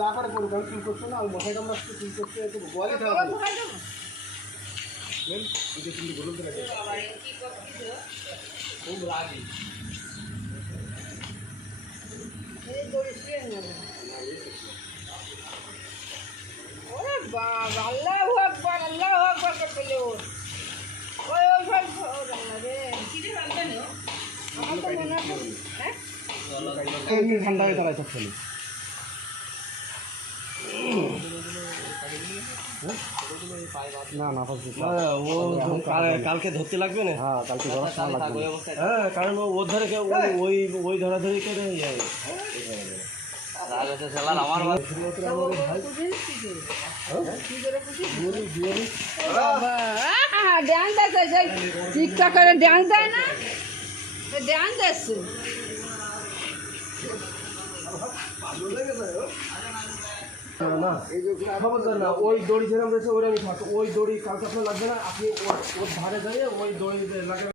যা করে করুক, আমি চুল করছো না, আমি মশাই কামড়া চুল করতে একটু গোয়ালি খাওয়া কিন্তু বলুন তো খুব রাগি। ওরে বাবা, আল্লাহু আকবার, আল্লাহু আকবার করতে ওই ওই ভাই রে কিরে রাখবেন আমার তো মনে আছে। হ্যাঁ এমনি ঠান্ডা হয়ে দাঁড়ায় থাকছে না না কালকে ধরতে লাগবে না। হ্যাঁ কালকে ধরার সময় লাগবে। হ্যাঁ, কারণ ওর ধরে ওই ধরাধরি করে আমার ডান্স আছে, টিকটকারে ডান্স দেয় না, ডান্স আছে। না খবরদার না, ওই দড়ি যেরকম রয়েছে ওই আমি থাকতো, ওই দড়ি কালকে আপনার লাগবে না, আপনি ওর ধারে যাইয়ে ওই দড়ি লাগে।